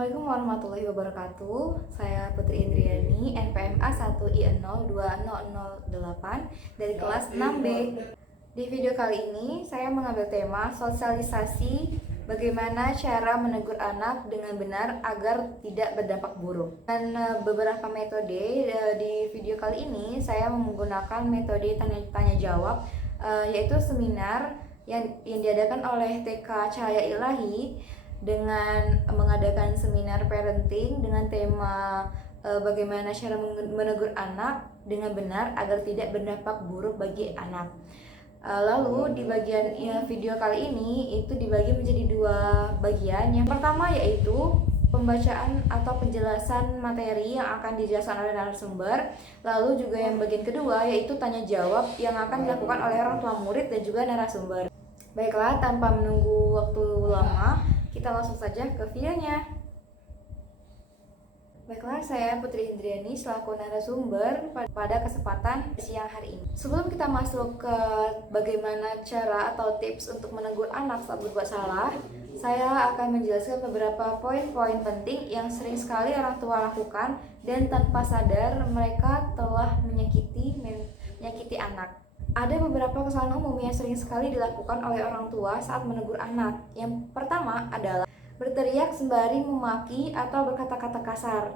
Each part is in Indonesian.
Assalamualaikum warahmatullahi wabarakatuh. Saya Putri Indriani, NPM A1IN020008 dari kelas 6B. Di video kali ini saya mengambil tema sosialisasi bagaimana cara menegur anak dengan benar agar tidak berdampak buruk. Dan beberapa metode di video kali ini saya menggunakan metode tanya jawab, yaitu seminar yang diadakan oleh TK Cahaya Ilahi dengan mengadakan seminar parenting dengan tema bagaimana cara menegur anak dengan benar agar tidak berdampak buruk bagi anak. Lalu di bagian video kali ini itu dibagi menjadi dua bagian. Yang pertama yaitu pembacaan atau penjelasan materi yang akan dijelaskan oleh narasumber. Lalu juga yang bagian kedua yaitu tanya jawab yang akan dilakukan oleh orang tua murid dan juga narasumber. Baiklah, tanpa menunggu waktu lama, kita langsung saja ke videonya. Baiklah, saya Putri Indriani selaku narasumber pada kesempatan siang hari ini. Sebelum kita masuk ke bagaimana cara atau tips untuk menegur anak saat berbuat salah, saya akan menjelaskan beberapa poin-poin penting yang sering sekali orang tua lakukan dan tanpa sadar mereka telah menyakiti anak. Ada beberapa kesalahan umum yang sering sekali dilakukan oleh orang tua saat menegur anak. Yang pertama adalah berteriak sembari memaki atau berkata-kata kasar.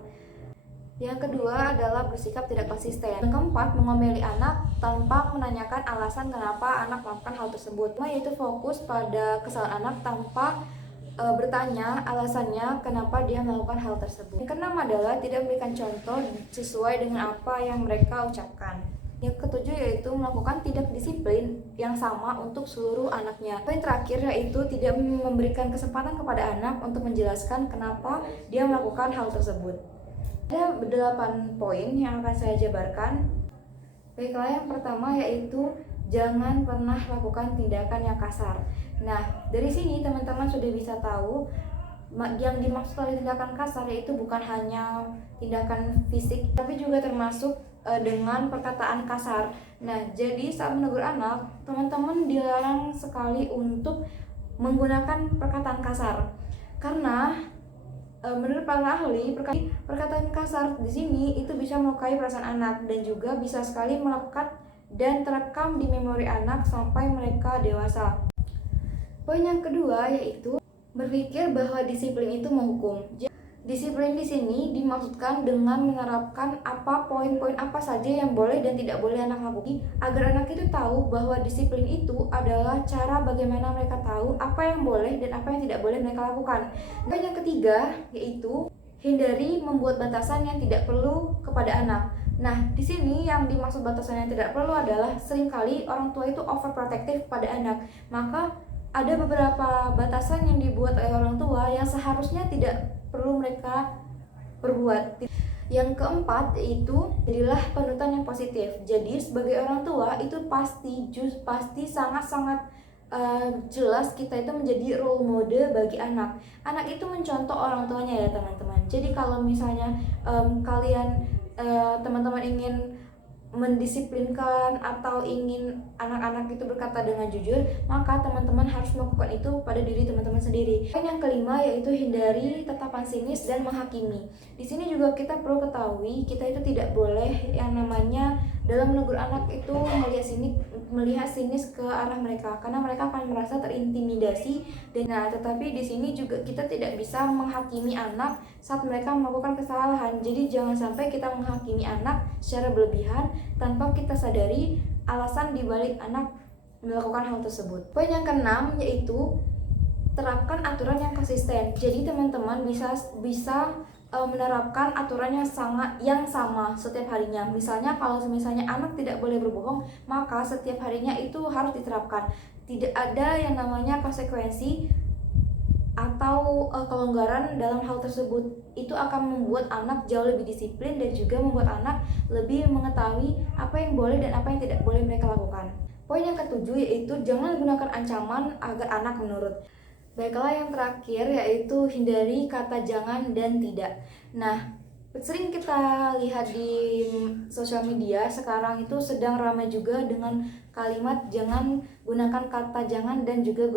Yang kedua adalah bersikap tidak konsisten. Yang keempat, mengomeli anak tanpa menanyakan alasan kenapa anak melakukan hal tersebut. Yaitu fokus pada kesalahan anak tanpa bertanya alasannya kenapa dia melakukan hal tersebut. Yang keenam adalah tidak memberikan contoh sesuai dengan apa yang mereka ucapkan. Yang ketujuh yaitu melakukan tidak disiplin yang sama untuk seluruh anaknya. Poin terakhir yaitu tidak memberikan kesempatan kepada anak untuk menjelaskan kenapa dia melakukan hal tersebut. Ada 8 poin yang akan saya jabarkan. Baiklah, yang pertama yaitu jangan pernah lakukan tindakan yang kasar. Nah, dari sini teman-teman sudah bisa tahu yang dimaksud oleh tindakan kasar yaitu bukan hanya tindakan fisik, tapi juga termasuk dengan perkataan kasar. Nah, jadi saat menegur anak, teman-teman dilarang sekali untuk menggunakan perkataan kasar. Karena menurut para ahli, perkataan kasar di sini itu bisa melukai perasaan anak dan juga bisa sekali melekat dan terekam di memori anak sampai mereka dewasa. Poin yang kedua yaitu berpikir bahwa disiplin itu menghukum. Disiplin di sini dimaksudkan dengan menerapkan poin-poin apa saja yang boleh dan tidak boleh anak lakukan agar anak itu tahu bahwa disiplin itu adalah cara bagaimana mereka tahu apa yang boleh dan apa yang tidak boleh mereka lakukan. Dan yang ketiga yaitu hindari membuat batasan yang tidak perlu kepada anak. Nah, di sini yang dimaksud batasan yang tidak perlu adalah seringkali orang tua itu overprotective pada anak. Maka ada beberapa batasan yang dibuat oleh orang tua yang seharusnya tidak perlu mereka perbuat. Yang keempat yaitu jadilah panutan yang positif. Jadi sebagai orang tua itu pasti sangat-sangat jelas kita itu menjadi role model bagi anak. Anak itu mencontoh orang tuanya ya teman-teman. Jadi kalau misalnya kalian teman-teman ingin mendisiplinkan atau ingin anak-anak itu berkata dengan jujur, maka teman-teman harus melakukan itu pada diri teman-teman sendiri. Poin yang kelima yaitu hindari tatapan sinis dan menghakimi. Di sini juga kita perlu ketahui, kita itu tidak boleh yang namanya dalam menegur anak itu melihat sinis ke arah mereka, karena mereka akan merasa terintimidasi. Dan tetapi di sini juga kita tidak bisa menghakimi anak saat mereka melakukan kesalahan. Jadi jangan sampai kita menghakimi anak secara berlebihan tanpa kita sadari alasan dibalik anak melakukan hal tersebut. Poin yang keenam yaitu terapkan aturan yang konsisten. Jadi teman-teman bisa menerapkan aturan yang sama setiap harinya. Misalnya kalau misalnya anak tidak boleh berbohong, maka setiap harinya itu harus diterapkan. Tidak ada yang namanya konsekuensi atau kelonggaran dalam hal tersebut. Itu akan membuat anak jauh lebih disiplin dan juga membuat anak lebih mengetahui apa yang boleh dan apa yang tidak boleh mereka lakukan. Poin yang ketujuh yaitu jangan gunakan ancaman agar anak menurut. Baiklah, yang terakhir yaitu hindari kata jangan dan tidak. Nah, sering kita lihat di sosial media sekarang itu sedang ramai juga dengan kalimat jangan gunakan kata jangan dan juga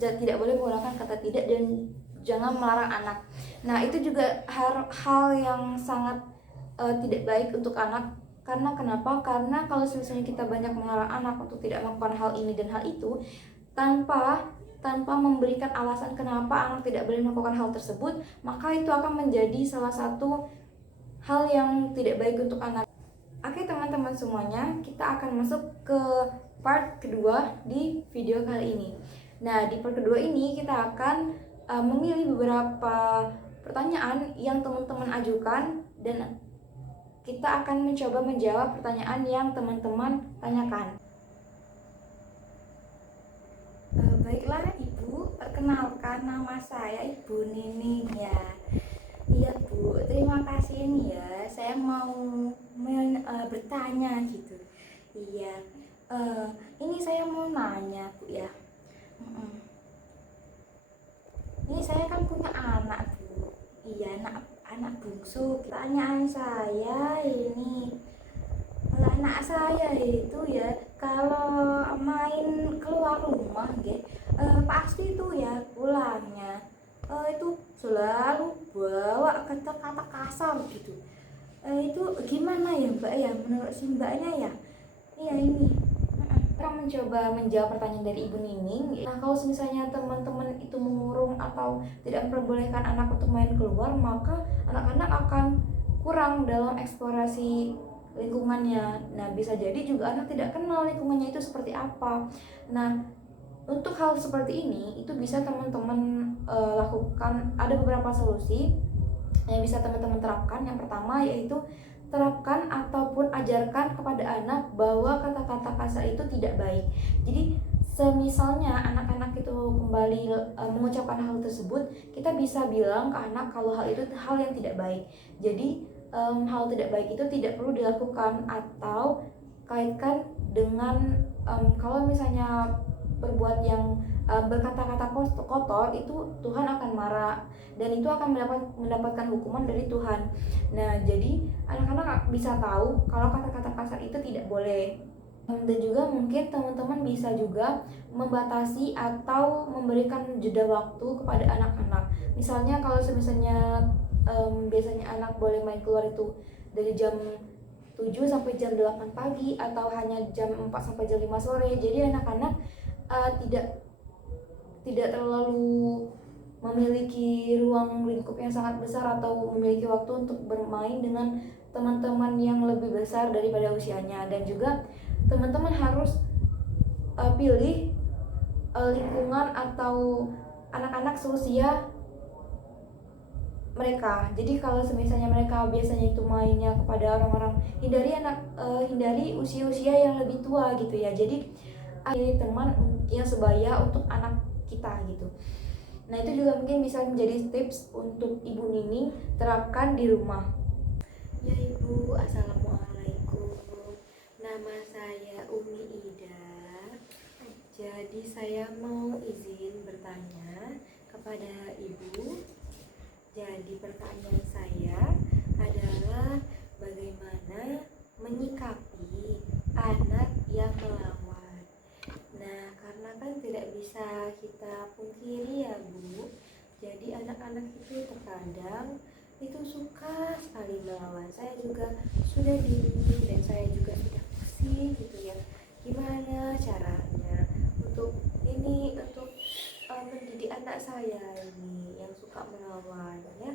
tidak boleh menggunakan kata tidak dan jangan melarang anak. Nah, itu juga hal yang sangat tidak baik untuk anak. Karena kenapa? Karena kalau misalnya kita banyak melarang anak untuk tidak melakukan hal ini dan hal itu tanpa memberikan alasan kenapa anak tidak boleh melakukan hal tersebut, maka itu akan menjadi salah satu hal yang tidak baik untuk anak. Oke teman-teman semuanya, kita akan masuk ke part kedua di video kali ini. Nah, di part kedua ini kita akan memilih beberapa pertanyaan yang teman-teman ajukan dan kita akan mencoba menjawab pertanyaan yang teman-teman tanyakan. Baiklah Ibu, perkenalkan nama saya Ibu Nining ya. Iya Bu, terima kasih nih ya. Saya mau bertanya gitu. Iya, ini saya mau nanya Bu ya. Ini saya kan punya anak Bu. Iya, anak bungsu. Pertanyaan saya ini, anak saya itu ya kalau main keluar rumah, pasti tuh ya pulangnya itu selalu bawa kata-kata kasar gitu. Itu gimana ya Mbak ya, menurut si Mbaknya ya? Iya ini kita mencoba menjawab pertanyaan dari Ibu Nining. Nah, kalau misalnya teman-teman itu mengurung atau tidak memperbolehkan anak untuk main keluar, maka anak-anak akan kurang dalam eksplorasi lingkungannya. Nah, bisa jadi juga anak tidak kenal lingkungannya itu seperti apa. Nah, untuk hal seperti ini itu bisa teman-teman lakukan. Ada beberapa solusi yang bisa teman-teman terapkan. Yang pertama yaitu terapkan ataupun ajarkan kepada anak bahwa kata-kata kasar itu tidak baik. Jadi semisalnya anak-anak itu kembali mengucapkan hal tersebut, kita bisa bilang ke anak kalau hal itu hal yang tidak baik. Jadi hal tidak baik itu tidak perlu dilakukan, atau kaitkan dengan kalau misalnya berbuat yang berkata-kata kotor itu Tuhan akan marah dan itu akan mendapatkan hukuman dari Tuhan. Nah, jadi anak-anak bisa tahu kalau kata-kata kasar itu tidak boleh. Dan juga mungkin teman-teman bisa juga membatasi atau memberikan jeda waktu kepada anak-anak. Misalnya kalau misalnya biasanya anak boleh main keluar itu dari jam 7 sampai jam 8 pagi atau hanya jam 4 sampai jam 5 sore. Jadi anak-anak tidak terlalu memiliki ruang lingkup yang sangat besar atau memiliki waktu untuk bermain dengan teman-teman yang lebih besar daripada usianya. Dan juga teman-teman harus pilih lingkungan atau anak-anak seusia mereka. Jadi kalau misalnya mereka biasanya itu mainnya kepada orang-orang, hindari usia-usia yang lebih tua gitu ya. Jadi teman yang sebaya untuk anak kita gitu. Nah, itu juga mungkin bisa menjadi tips untuk Ibu Nining terapkan di rumah. Ya Ibu, assalamualaikum. Nama saya Umi Ida. Jadi saya mau izin bertanya kepada Ibu. Jadi pertanyaan saya adalah bagaimana menyikapi anak yang melawan. Nah, karena kan tidak bisa kita pungkiri ya Bu, jadi anak-anak itu terkadang itu suka sekali melawan. Saya juga sudah dibimbing dan saya juga sudah pusing gitu ya, gimana caranya untuk mendidik anak saya ini yang suka melawan ya.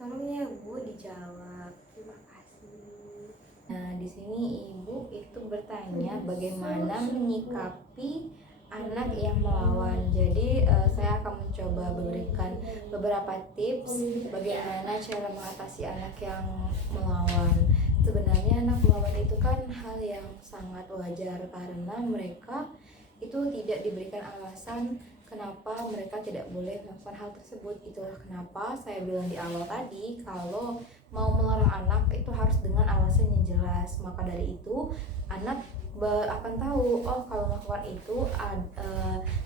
Tolong ya Bu dijawab, terima kasih. Nah, di sini Ibu itu bertanya bagaimana menyikapi anak yang melawan. Jadi saya akan mencoba memberikan beberapa tips bagaimana cara mengatasi anak yang melawan. Sebenarnya anak melawan itu kan hal yang sangat wajar karena mereka itu tidak diberikan alasan kenapa mereka tidak boleh melakukan hal tersebut. Itulah kenapa saya bilang di awal tadi kalau mau melarang anak itu harus dengan alasan yang jelas. Maka dari itu anak akan tahu, oh kalau melakukan itu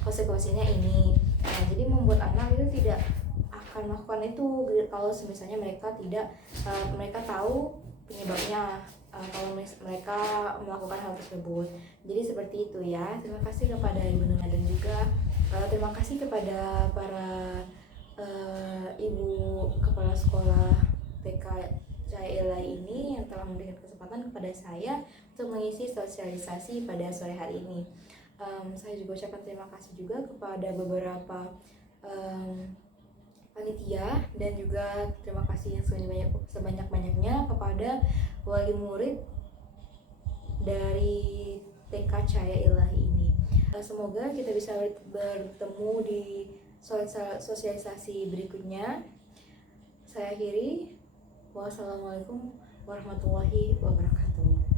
konsekuensinya ini. Nah, jadi membuat anak itu tidak akan melakukan itu kalau misalnya mereka tahu penyebabnya. Kalau mereka melakukan hal tersebut. Jadi seperti itu ya. Terima kasih kepada Ibu Nuna dan juga terima kasih kepada para Ibu Kepala Sekolah TK Cahaya Ilahi ini yang telah memberikan kesempatan kepada saya untuk mengisi sosialisasi pada sore hari ini. Saya juga ucapkan terima kasih juga kepada beberapa panitia, dan juga terima kasih yang sebanyak-banyaknya kepada wali murid dari TK Cahaya Ilahi ini. Semoga kita bisa bertemu di sosialisasi berikutnya. Saya akhiri. Wassalamualaikum warahmatullahi wabarakatuh.